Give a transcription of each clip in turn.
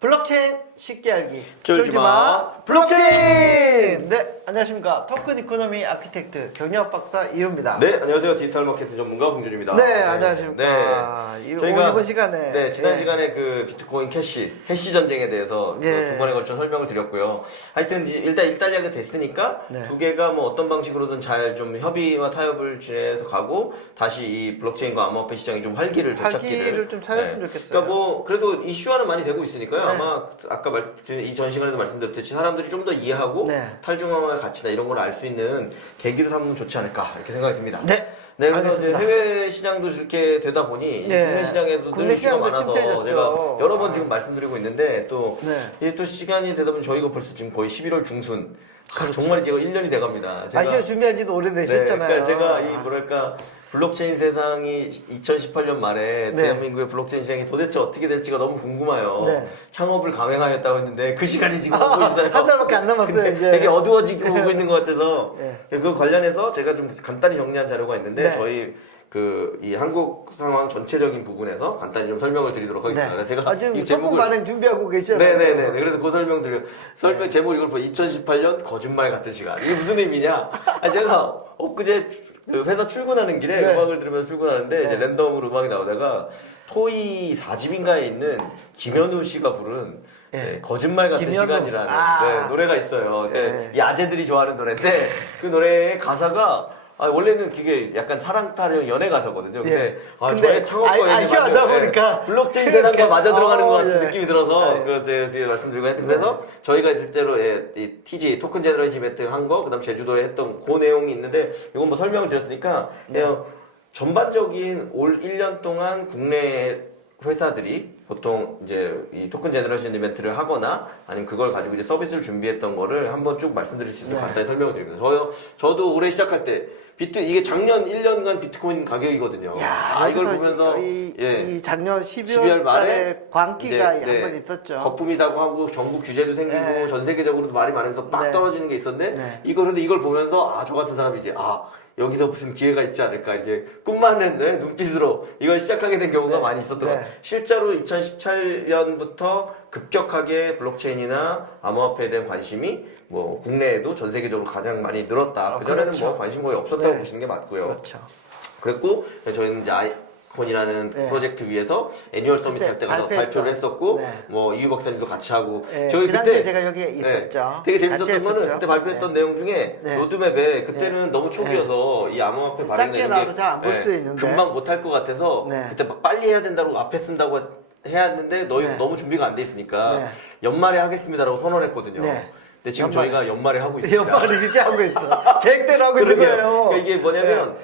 블록체인 쉽게 알기 쫄지마 블록체인. 네, 안녕하십니까. 토큰 이코노미 아키텍트 경력 박사 이호입니다. 네, 안녕하세요. 디지털 마케팅 전문가 홍준입니다. 네, 안녕하십니까. 저희가 이번 시간에 지난 시간에 그 비트코인 해시 전쟁에 대해서 예. 두 번에 걸쳐 설명을 드렸고요. 하여튼 일단 일단락이 됐으니까 네. 두 개가 뭐 어떤 방식으로든 잘 좀 협의와 타협을 지내서 가고 다시 이 블록체인과 암호화폐 시장이 좀 활기를 되찾기를 좀 찾았으면 좋겠어요. 그러니까 뭐 그래도 이슈화는 많이 되고 있으니까요. 네. 아마 아까 이전 시간에도 말씀드렸듯이 사람들이 좀 더 이해하고 네. 탈중앙화의 가치나 이런 걸 알 수 있는 계기로 삼으면 좋지 않을까 이렇게 생각이 듭니다. 네. 네, 그래서 이제 알겠습니다. 해외 시장도 이렇게 되다 보니 네. 국내 시장에도 국내 늘 이슈가 시장도 많아서 침체해졌죠. 제가 여러 번 지금 말씀드리고 있는데 또 네. 이게 또 시간이 되다 보면 저희가 벌써 지금 거의 11월 중순 정말 제가 1년이 돼갑니다. 아시아 준비한 지도 오래되셨잖아요. 그러니까 제가 이 뭐랄까 블록체인 세상이 2018년 말에 네. 대한민국의 블록체인 시장이 도대체 어떻게 될지가 너무 궁금해요. 네. 창업을 강행하였다고 했는데 그 시간이 지금 오고 있어요. 한 달밖에 안 남았어요, 근데 이제. 되게 어두워지고 오고 있는 것 같아서 네. 그 관련해서 제가 좀 간단히 정리한 자료가 있는데 네. 저희 이 한국 상황 전체적인 부분에서 간단히 좀 설명을 드리도록 하겠습니다. 그래서 제가 지금 이 토큰 발행 준비하고 계시잖아요. 네네네. 그래서 그 설명 드려. 설명 제목 이걸 2018년 거짓말 같은 시간. 이게 무슨 의미냐? 제가 엊그제 그 회사 출근하는 길에 네. 음악을 들으면서 출근하는데 이제 랜덤으로 음악이 나오다가 토이 4집인가에 있는 김현우 씨가 부른 네. 거짓말 같은 김현우. 시간이라는 노래가 있어요. 네. 이 아재들이 좋아하는 노래인데 그 노래의 가사가 원래는 그게 약간 사랑 타령 연애 가사거든요. 근데, 근데 저의 창업과 아쉬워하다 보니까 블록체인 세상과 맞아 들어가는 것 같은 예. 느낌이 들어서 예. 그 제가 뒤에 말씀드리고 했는데 그래서 저희가 실제로 이 TG 토큰 제너레이션 이벤트 한 거, 그다음 제주도에 했던 그 내용이 있는데 이건 뭐 설명을 드렸으니까 그냥 전반적인 올 1년 동안 국내 회사들이 보통 이제 이 토큰 제너레이션 이벤트를 하거나 아니면 그걸 가지고 이제 서비스를 준비했던 거를 한번 쭉 말씀드릴 수 있어서 간단히 설명을 드립니다. 저도 올해 시작할 때 이게 작년 1년간 비트코인 가격이거든요. 야, 이걸 여기서 보면서 이 작년 12월 말에 광기가 한 이제 번 있었죠. 거품이다고 하고 정부 규제도 생기고 네. 전 세계적으로도 말이 많으면서 막 네. 떨어지는 게 있었는데 네. 근데 이걸 보면서 저 같은 사람이 이제 여기서 무슨 기회가 있지 않을까 이게 꿈만은 눈빛으로 이걸 시작하게 된 경우가 네. 많이 있었던 것 네. 같아요. 실제로 2017년부터 급격하게 블록체인이나 암호화폐에 대한 관심이 뭐 국내에도 전 세계적으로 가장 많이 늘었다. 그전에는 그렇죠. 뭐 관심 거의 없었다고 네. 보시는 게 맞고요. 그렇죠. 그랬고 저희는 이제 아이콘이라는 네. 프로젝트 위해서 애니얼 서밋 할 때 가서 발표를 했었고 네. 뭐 이유 박사님도 같이 하고 네, 저희 그 당시에 그때 제가 여기에 있었죠. 되게 같이 재밌었던 거는 했었죠. 그때 발표했던 내용 중에 네. 로드맵에 그때는 너무 초기여서 이 암호화폐 짧게 발행이나 이런 나와도 게 잘안 볼 수 있는데. 금방 못할 것 같아서 네. 그때 막 빨리 해야 된다고 앞에 쓴다고 해야 했는데 네. 너무 준비가 안 돼 있으니까 네. 연말에 하겠습니다라고 선언했거든요. 네. 근데 지금 연말에. 저희가 연말에 하고 있습니다. 연말을 이제 하고 있어. 계획대로 하고 있는 그러게요. 거예요. 그러니까 이게 뭐냐면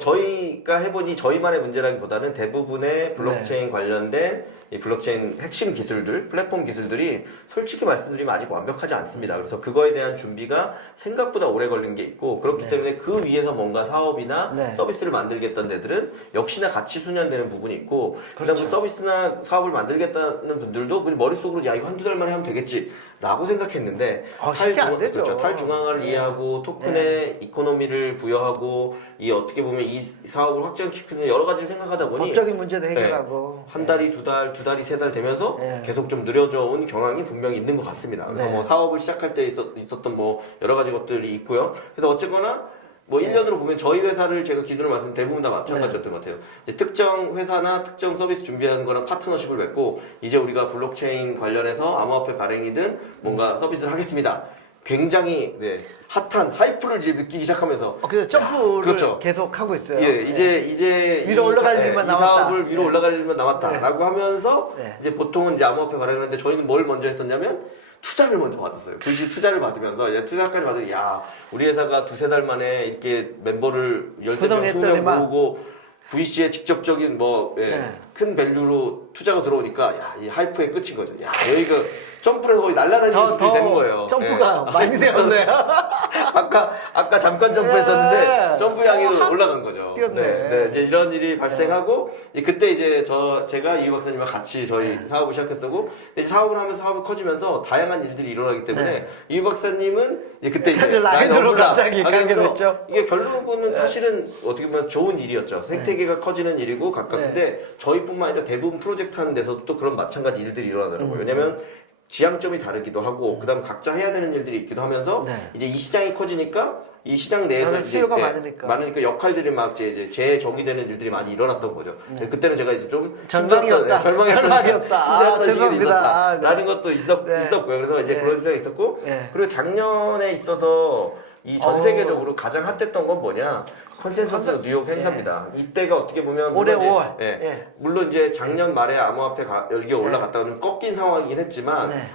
저희가 해보니 저희만의 문제라기보다는 대부분의 블록체인 관련된 이 블록체인 핵심 기술들, 플랫폼 기술들이 솔직히 말씀드리면 아직 완벽하지 않습니다. 그래서 그거에 대한 준비가 생각보다 오래 걸린 게 있고 그렇기 때문에 그 위에서 뭔가 사업이나 네. 서비스를 만들겠다는 데들은 역시나 같이 수년되는 부분이 있고 그다음 그 서비스나 사업을 만들겠다는 분들도 그 머릿속으로 이거 한두 달 만에 하면 되겠지 라고 생각했는데 쉽게 안 되죠. 그렇죠. 탈중앙화를 이해하고 토큰의 이코노미를 부여하고 이 어떻게 보면 이 사업을 확장시키는 여러 가지를 생각하다 보니 법적인 문제도 해결하고 한 달이 두 달이 세 달 되면서 네. 계속 좀 느려져 온 경향이 분명히 있는 것 같습니다. 그래서 네. 뭐 사업을 시작할 때 있었던 뭐 여러 가지 것들이 있고요. 그래서 어쨌거나 뭐 1년으로 보면 저희 회사를 제가 기준으로 말씀 대부분 다 마찬가지였던 것 같아요. 이제 특정 회사나 특정 서비스 준비하는 거랑 파트너십을 맺고 이제 우리가 블록체인 관련해서 암호화폐 발행이든 뭔가 서비스를 하겠습니다. 굉장히 핫한 하이프를 이제 느끼기 시작하면서 그래서 점프를 그렇죠. 계속 하고 있어요. 이제 위로 올라갈 일만 이 남았다. 사업을 위로 올라갈 일만 남았다라고 하면서 네. 이제 보통은 이제 암호화폐 발행을 했는데 저희는 뭘 먼저 했었냐면 투자를 먼저 받았어요. VC 투자를 받으면서 이제 투자까지 받으면 우리 회사가 두세 달 만에 이렇게 멤버를 10명, 20명 모으고 VC의 직접적인 큰 밸류로 투자가 들어오니까 이 하이프의 끝인 거죠. 여기가 점프를 해서 거의 날아다니는 수준이 되는 거예요. 점프가 많이 되었네요. 아까 잠깐 점프했었는데 점프 양이 확 올라간 거죠. 뛰었네. 이제 이런 일이 발생하고 그때 이제 제가 이유 박사님과 같이 저희 사업을 시작했었고 이제 사업을 하면서 사업이 커지면서 다양한 일들이 일어나기 때문에 이유 박사님은 이제 그때 이제 라인으로 갑자기 가게 그래서 됐죠. 이게 결론은 사실은 어떻게 보면 좋은 일이었죠. 생태계가 커지는 일이고 가깝는데 저희 저희뿐만 아니라 대부분 프로젝트 하는 데서도 또 그런 마찬가지 일들이 일어나더라고요. 왜냐면 지향점이 다르기도 하고 그다음 각자 해야 되는 일들이 있기도 하면서 네. 이제 이 시장이 커지니까 이 시장 내에서 다른 이제 수요가 예, 많으니까. 역할들이 막 이제 재정의되는 일들이 많이 일어났던 거죠. 그때는 제가 이제 좀 절망이었다. 절망이었다. 아, 힘들었던 시기도 죄송합니다. 아, 네. 있었다라는 것도 있었고요. 그래서 이제 네. 그런 시장이 있었고 네. 그리고 작년에 있어서 이 전 세계적으로 가장 핫했던 건 뭐냐? 컨센서스 뉴욕 행사입니다. 이때가 어떻게 보면 올해 물론 5월. 이제, 예. 물론 이제 작년 말에 암호화폐 열기가 올라갔다가 좀 꺾인 상황이긴 했지만 네.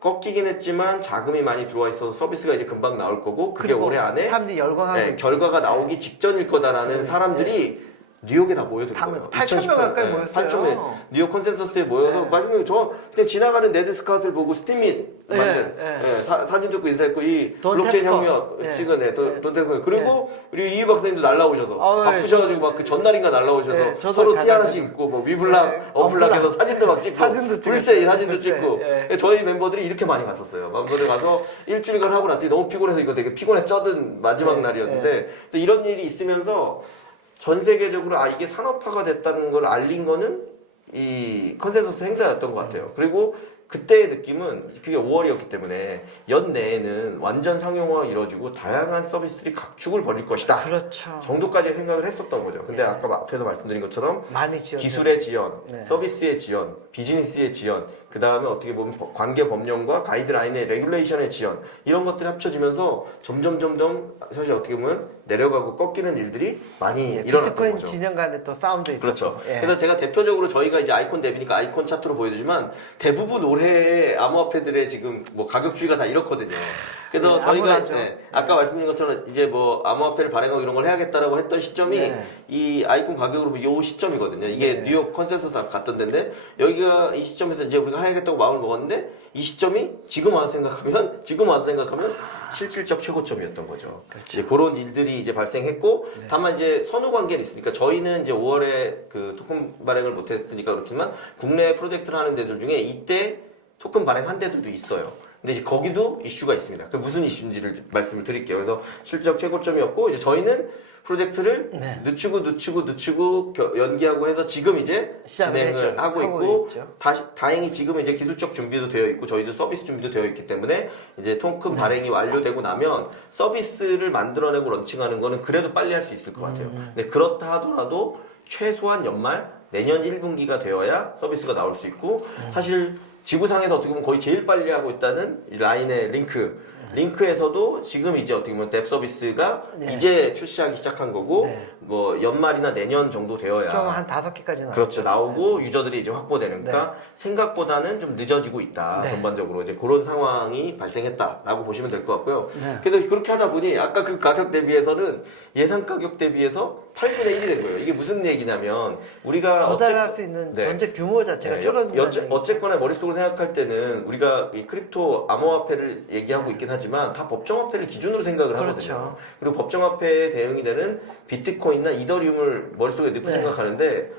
꺾이긴 했지만 자금이 많이 들어와 있어서 서비스가 이제 금방 나올 거고 그게 그리고 올해 안에 사람들이 열광하고 있고. 결과가 나오기 직전일 거다라는 사람들이 뉴욕에 다 모여들어요. 8,000명 가까이 모였어요. 8,000명 뉴욕 컨센서스에 모여서 네. 마지막에 저 그냥 지나가는 네드 스캇을 보고 스팀밋 네, 만든 네. 사진 찍고 인사했고 이 돈 블록체인 테스커. 혁명 네. 찍은 돈 테스커 그리고 우리 이유 박사님도 날라오셔서 아, 네, 바쁘셔가지고 막 그 전날인가 날라오셔서 네, 저도 서로 티 가가지고. 하나씩 입고 뭐 위블락 네, 어블락해서 사진도 막 찍고 사진도 불세 사진도 불세. 찍고 네. 저희 멤버들이 이렇게 많이 갔었어요. 멤버들 가서 일주일간 하고 났더니 너무 피곤해서 이거 되게 피곤해 쩌든 마지막 네, 날이었는데 또 이런 일이 있으면서 전 세계적으로 이게 산업화가 됐다는 걸 알린 거는 이 컨센서스 행사였던 것 같아요. 그리고 그때의 느낌은 그게 5월이었기 때문에 연내에는 완전 상용화가 이루어지고 다양한 서비스들이 각축을 벌일 것이다. 그렇죠. 정도까지 생각을 했었던 거죠. 근데 아까 앞에서 말씀드린 것처럼 많이 지원. 기술의 지연, 네. 서비스의 지연, 비즈니스의 지연, 그 다음에 어떻게 보면 관계 법령과 가이드라인의 레귤레이션의 지연 이런 것들이 합쳐지면서 점점 사실 어떻게 보면 내려가고 꺾이는 일들이 많이 일어났던 비트코인 거죠. 진영 간에 또 싸움도 있었고. 그렇죠. 예. 그래서 제가 대표적으로 저희가 이제 아이콘 대비니까 아이콘 차트로 보여주지만 대부분 올해의 암호화폐들의 지금 뭐 가격 추이가 다 이렇거든요. 그래서 네, 저희가 암울하죠. 아까 말씀드린 것처럼 이제 뭐 암호화폐를 발행하고 이런 걸 해야겠다라고 했던 시점이 네. 이 아이콘 가격으로 보면 요 시점이거든요. 이게 네. 뉴욕 컨센서스 갔던 데인데 여기가 이 시점에서 이제 우리가 해야겠다고 마음을 먹었는데 이 시점이 지금 와서 생각하면 실질적 최고점이었던 거죠. 그렇죠. 이제 그런 일들이 이제 발생했고 다만 이제 선후 관계는 있으니까 저희는 이제 5월에 그 토큰 발행을 못했으니까 그렇지만 국내 프로젝트를 하는 데들 중에 이때 토큰 발행한 데들도 있어요. 근데 이제 거기도 이슈가 있습니다. 그 무슨 이슈인지를 말씀을 드릴게요. 그래서 실질적 최고점이었고 이제 저희는 프로젝트를 네. 늦추고 연기하고 해서 지금 이제 시작을 진행을 했죠. 하고 하고 있고 있죠. 다행히 지금 이제 기술적 준비도 되어 있고 저희도 서비스 준비도 되어 있기 때문에 이제 토큰 발행이 완료되고 나면 서비스를 만들어내고 런칭하는 거는 그래도 빨리 할 수 있을 것 같아요. 근데 그렇다 하더라도 최소한 연말 내년 1분기가 되어야 서비스가 나올 수 있고 사실 지구상에서 어떻게 보면 거의 제일 빨리 하고 있다는 이 라인의 링크에서도 지금 이제 어떻게 보면 뎁 서비스가 네. 이제 출시하기 시작한 거고 네. 뭐 연말이나 내년 정도 되어야 좀 한 5개까지 나왔죠. 그렇죠. 나오고 유저들이 이제 확보되는 그러니까 생각보다는 좀 늦어지고 있다. 네. 전반적으로 이제 그런 상황이 발생했다라고 보시면 될 것 같고요. 네. 그래서 그렇게 하다 보니 아까 그 가격 대비해서는 예상 가격 대비해서 8분의 1이 된 거예요. 이게 무슨 얘기냐면 우리가 도달할 수 있는 네. 전체 규모 자체가 줄어든다는 얘기죠. 어쨌거나 머릿속으로 생각할 때는 우리가 이 크립토 암호화폐를 얘기하고 있긴 하지만 다 법정화폐를 기준으로 생각을 그렇죠. 하거든요. 그리고 법정화폐에 대응이 되는 비트코인이나 이더리움을 머릿속에 넣고 네. 생각하는데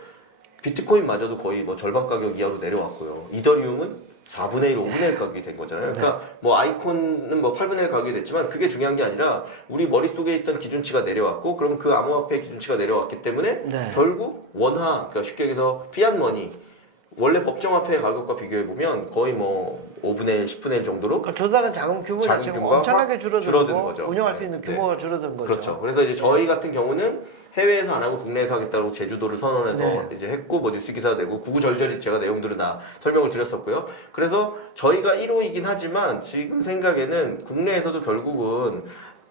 비트코인마저도 거의 뭐 절반 가격 이하로 내려왔고요. 이더리움은 4분의 1, 5분의 1 가격이 된 거잖아요. 그러니까 뭐 아이콘은 뭐 8분의 1 가격이 됐지만 그게 중요한 게 아니라 우리 머릿속에 있던 기준치가 내려왔고 그럼 그 암호화폐 기준치가 내려왔기 때문에 네. 결국 원화, 그러니까 쉽게 얘기해서 피앗 머니 원래 법정화폐 가격과 비교해 보면 거의 뭐 5분의 1, 10분의 1 정도로 그러니까 조달은 자금 규모 자금 자체가 규모가 엄청나게 확 줄어들고 줄어드는 거죠. 운영할 수 네. 있는 네. 규모가 줄어든 거죠. 그렇죠. 그래서 이제 저희 같은 경우는 해외에서 안 하고 국내에서 하겠다고 제주도를 선언해서 네. 이제 했고 뭐 뉴스 기사가 되고 구구절절히 제가 내용들을 다 설명을 드렸었고요. 그래서 저희가 1호이긴 하지만 지금 생각에는 국내에서도 결국은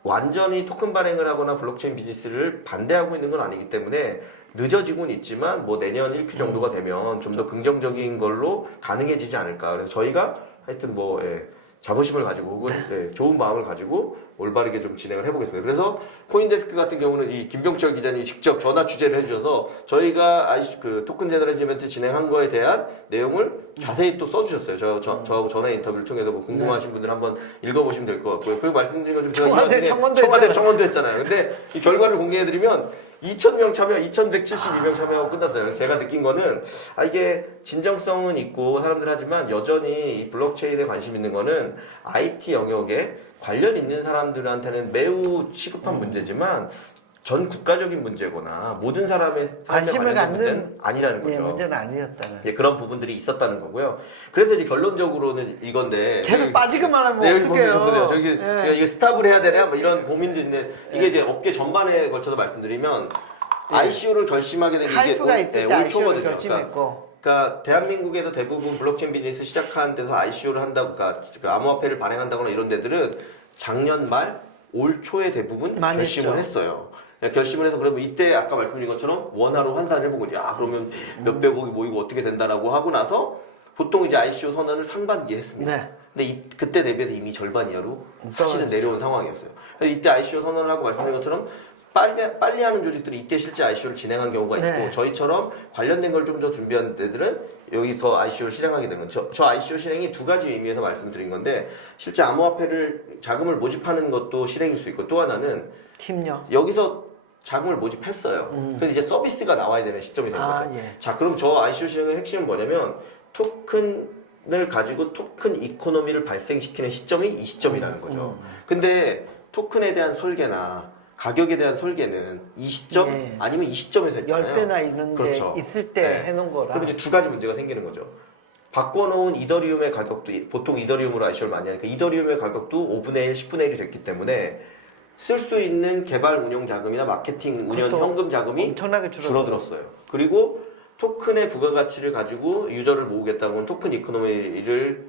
완전히 토큰 발행을 하거나 블록체인 비즈니스를 반대하고 있는 건 아니기 때문에 늦어지고는 있지만 뭐 내년 1큐 정도가 되면 좀 더 긍정적인 걸로 가능해지지 않을까. 그래서 저희가 하여튼 뭐 자부심을 가지고 혹은 좋은 마음을 가지고 올바르게 좀 진행을 해보겠습니다. 그래서 코인데스크 같은 경우는 이 김병철 기자님이 직접 전화 취재를 해주셔서 저희가 그 토큰 제너레이션 이벤트 진행한 거에 대한 내용을 자세히 또 써주셨어요. 저하고 전화 인터뷰를 통해서 뭐 궁금하신 분들 한번 읽어보시면 될 것 같고요. 그리고 말씀드린 것좀 제가 청와대 했잖아요. 근데 이 결과를 공개해드리면 2,000명 참여, 2,172명 참여하고 끝났어요. 그래서 제가 느낀 거는 이게 진정성은 있고 사람들 하지만 여전히 이 블록체인에 관심 있는 거는 IT 영역에 관련 있는 사람들한테는 매우 시급한 문제지만 전 국가적인 문제거나 모든 사람의 삶에 관심을 관련된 갖는 문제는 아니라는 거죠. 예, 문제는 아니었다는. 이제 그런 부분들이 있었다는 거고요. 그래서 이제 결론적으로는 이건데 계속 빠지기만 하면 여기 보세요. 어떡해요. 저기 예. 제가 이게 스탑을 해야 되냐 뭐 이런 고민도 있는데 이게 이제 업계 전반에 걸쳐서 말씀드리면 ICO를 결심하게 된 게 하이프가 있을 때 올 ICO를 초거든요. 결심했고. 그러니까 대한민국에서 대부분 블록체인 비즈니스 시작한 데서 ICO를 한다고, 그러니까 그 암호화폐를 발행한다거나 이런 데들은 작년 말, 올 초에 대부분 많이 결심을 했죠. 했어요. 결심을 해서 그러면 이때 아까 말씀드린 것처럼 원화로 환산을 해보고 야 그러면 몇백억이 모이고 어떻게 된다라고 하고 나서 보통 이제 ICO 선언을 상반기에 했습니다. 네. 근데 그때 대비해서 이미 절반 이하로 사실은 내려온 상황이었어요. 그래서 이때 ICO 선언을 하고 말씀드린 것처럼 빨리 하는 조직들이 이때 실제 ICO를 진행한 경우가 있고 네. 저희처럼 관련된 걸 좀 더 준비한 데들은 여기서 ICO를 실행하게 된 거죠. 저 ICO 실행이 두 가지 의미에서 말씀드린 건데 실제 암호화폐를 자금을 모집하는 것도 실행일 수 있고 또 하나는 팀요. 여기서 자금을 모집했어요. 그래서 이제 서비스가 나와야 되는 시점이 된 아, 거죠. 예. 자, 그럼 저 ICO 실행의 핵심은 뭐냐면 토큰을 가지고 토큰 이코노미를 발생시키는 시점이 이 시점이라는 거죠. 근데 토큰에 대한 설계나 가격에 대한 설계는 이 시점 예. 아니면 이 시점에서 했잖아요. 10배나 이런 그렇죠. 게 있을 때 네. 해놓은 거라. 그럼 이제 두 가지 문제가 생기는 거죠. 바꿔놓은 이더리움의 가격도 보통 이더리움으로 ICO를 많이 하니까 이더리움의 가격도 5분의 1, 10분의 1이 됐기 때문에 쓸 수 있는 개발 운용 자금이나 마케팅 운영 그것도 현금 자금이 엄청나게 줄어들었어요. 그리고 토큰의 부가가치를 가지고 유저를 모으겠다는 건 토큰 이코노미를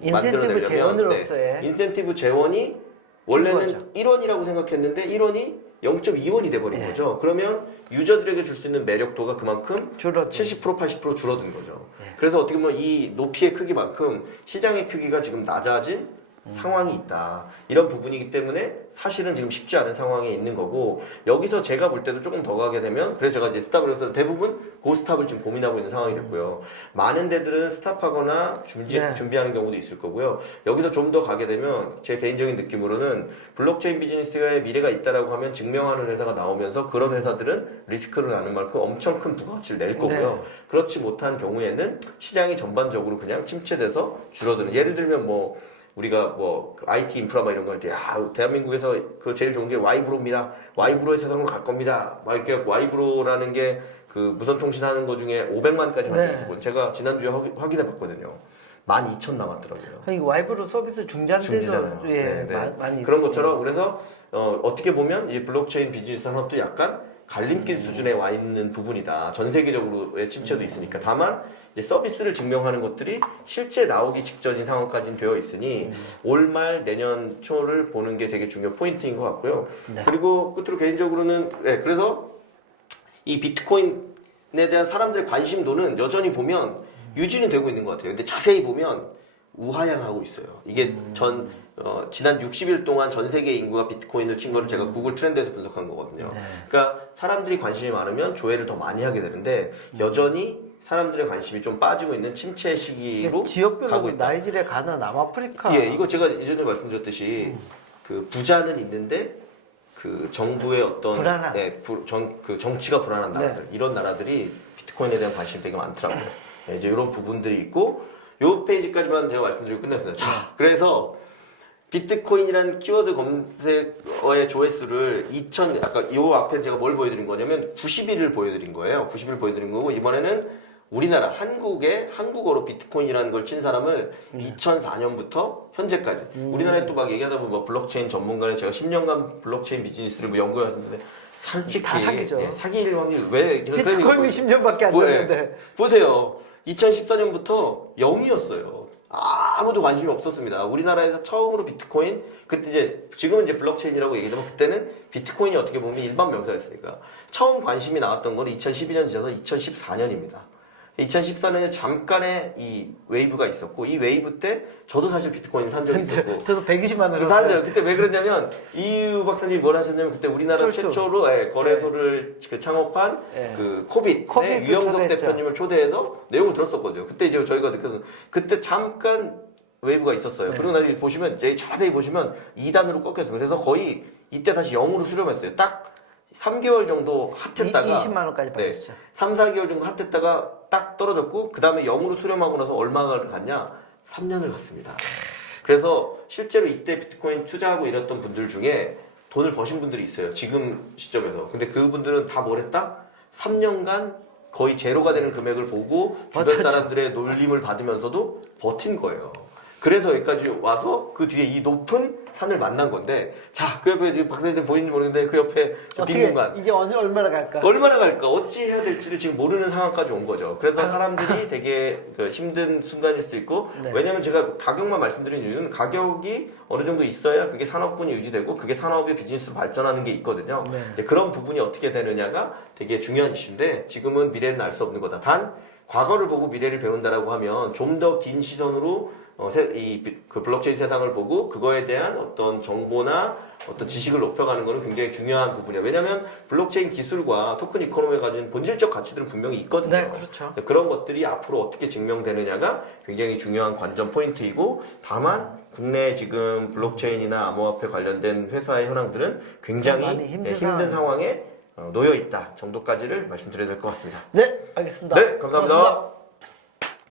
인센티브 만들어내려면 재원으로서의 인센티브 재원이 원래는 거죠. 1원이라고 생각했는데 1원이 0.2원이 돼버린 네. 거죠. 그러면 유저들에게 줄 수 있는 매력도가 그만큼 줄어들. 70% 80% 줄어든 거죠. 네. 그래서 어떻게 보면 이 높이의 크기만큼 시장의 크기가 지금 낮아진 상황이 있다. 이런 부분이기 때문에 사실은 지금 쉽지 않은 상황에 있는 거고 여기서 제가 볼 때도 조금 더 가게 되면 그래서 제가 이제 스탑을 해서 대부분 고스탑을 지금 고민하고 있는 상황이 됐고요. 많은 데들은 스탑하거나 네. 준비하는 경우도 있을 거고요. 여기서 좀 더 가게 되면 제 개인적인 느낌으로는 블록체인 비즈니스의 미래가 있다라고 하면 증명하는 회사가 나오면서 그런 회사들은 리스크를 나는 만큼 엄청 큰 부가가치를 낼 거고요. 네. 그렇지 못한 경우에는 시장이 전반적으로 그냥 침체돼서 줄어드는 예를 들면 뭐 우리가 뭐 IT 인프라 막 이런 거 할 때 대한민국에서 그 제일 좋은 게 와이브로입니다. 와이브로의 세상으로 갈 겁니다. 막 이렇게 와이브로라는 게 그 무선 통신하는 거 중에 500만까지 만들었고 네. 제가 지난주에 확인해 봤거든요. 12,000 남았더라고요. 이 와이브로 서비스 중지한데도 중지잖아요. 예, 네, 네. 많이 그런 있어요. 것처럼 그래서 어떻게 보면 이 블록체인 비즈니스 산업도 약간 갈림길 수준에 와 있는 부분이다. 전 세계적으로의 침체도 있으니까. 다만 이제 서비스를 증명하는 것들이 실제 나오기 직전인 상황까지는 되어 있으니 올 말 내년 초를 보는 게 되게 중요한 포인트인 것 같고요. 네. 그리고 끝으로 개인적으로는 그래서 이 비트코인에 대한 사람들의 관심도는 여전히 보면 유지는 되고 있는 것 같아요. 근데 자세히 보면 우하향하고 있어요. 이게 지난 60일 동안 전 세계 인구가 비트코인을 친 거를 제가 구글 트렌드에서 분석한 거거든요. 네. 그러니까 사람들이 관심이 많으면 조회를 더 많이 하게 되는데 여전히 사람들의 관심이 좀 빠지고 있는 침체 시기로 가고 지역별로 있다. 나이지리아, 가나, 남아프리카. 예, 이거 제가 예전에 말씀드렸듯이 그 부자는 있는데 그 정부의 어떤 불안한. 그 정치가 불안한 나라들 이런 나라들이 비트코인에 대한 관심이 되게 많더라고요. 네, 이제 이런 부분들이 있고 요 페이지까지만 제가 말씀드리고 끝냈습니다. 자, 그래서 비트코인이라는 키워드 검색어의 조회수를 아까 요 앞에 제가 뭘 보여드린 거냐면 90일을 보여드린 거예요. 90일 보여드린 거고 이번에는 우리나라 한국어로 비트코인이라는 걸 친 사람을 2004년부터 현재까지 우리나라에 또 막 얘기하다 보면 뭐 블록체인 전문가는 제가 10년간 블록체인 비즈니스를 뭐 연구해 왔는데 솔직히 다 사기죠. 사기일 확률 왜 비트코인이 10년밖에 안 됐는데. 보세요. 2014년부터 0이었어요. 아무도 관심이 없었습니다. 우리나라에서 처음으로 비트코인, 그때 지금은 이제 블록체인이라고 얘기하지만 그때는 비트코인이 어떻게 보면 일반 명사였으니까. 처음 관심이 나왔던 건 2012년 지나서 2014년입니다. 2014년에 잠깐의 이 웨이브가 있었고, 이 웨이브 때 저도 사실 비트코인 산 적이 있었고. 저도 120만 원. 맞아요. 그때 왜 그랬냐면, 이유 박사님이 뭘 하셨냐면, 그때 우리나라 쫄쫄. 최초로 거래소를 창업한 예. 그 코빗의 코빗을 유영석 초대했죠. 대표님을 초대해서 내용을 들었었거든요. 그때 이제 저희가 느껴서, 그때 잠깐 웨이브가 있었어요. 네. 그리고 나중에 보시면, 자세히 보시면 2단으로 꺾였어요. 그래서 거의 이때 다시 0으로 수렴했어요. 딱 3개월 정도 핫했다가 20만 원까지 받았죠. 3, 4개월 정도 핫했다가 딱 떨어졌고 그 다음에 0으로 수렴하고 나서 얼마를 갔냐? 3년을 갔습니다. 그래서 실제로 이때 비트코인 투자하고 이랬던 분들 중에 돈을 버신 분들이 있어요. 지금 시점에서. 근데 그분들은 다 뭘 했다? 3년간 거의 제로가 되는 금액을 보고 주변 버텼죠. 사람들의 놀림을 받으면서도 버틴 거예요. 그래서 여기까지 와서 그 뒤에 이 높은 산을 만난 건데, 자, 그 옆에 지금 박사님 보이는지 모르겠는데 그 옆에 저 빈 어떻게 공간. 이게 얼마나 갈까? 얼마나 갈까? 어찌 해야 될지를 지금 모르는 상황까지 온 거죠. 그래서 사람들이 되게 그 힘든 순간일 수 있고, 네. 왜냐면 제가 가격만 말씀드린 이유는 가격이 어느 정도 있어야 그게 산업군이 유지되고 그게 산업의 비즈니스로 발전하는 게 있거든요. 네. 이제 그런 부분이 어떻게 되느냐가 되게 중요한 이슈인데, 지금은 미래는 알 수 없는 거다. 단 과거를 보고 미래를 배운다라고 하면 좀 더 긴 시선으로 그 블록체인 세상을 보고 그거에 대한 어떤 정보나 어떤 지식을 높여가는 거는 굉장히 중요한 부분이에요. 왜냐하면 블록체인 기술과 토큰 이코노미가 가진 본질적 가치들은 분명히 있거든요. 네, 그렇죠. 그런 것들이 앞으로 어떻게 증명되느냐가 굉장히 중요한 관전 포인트이고, 다만 국내 지금 블록체인이나 암호화폐 관련된 회사의 현황들은 굉장히 많이 힘든 힘든 상황에 놓여 있다 정도까지를 말씀드려야 될 것 같습니다. 네, 알겠습니다. 네, 감사합니다. 고맙습니다.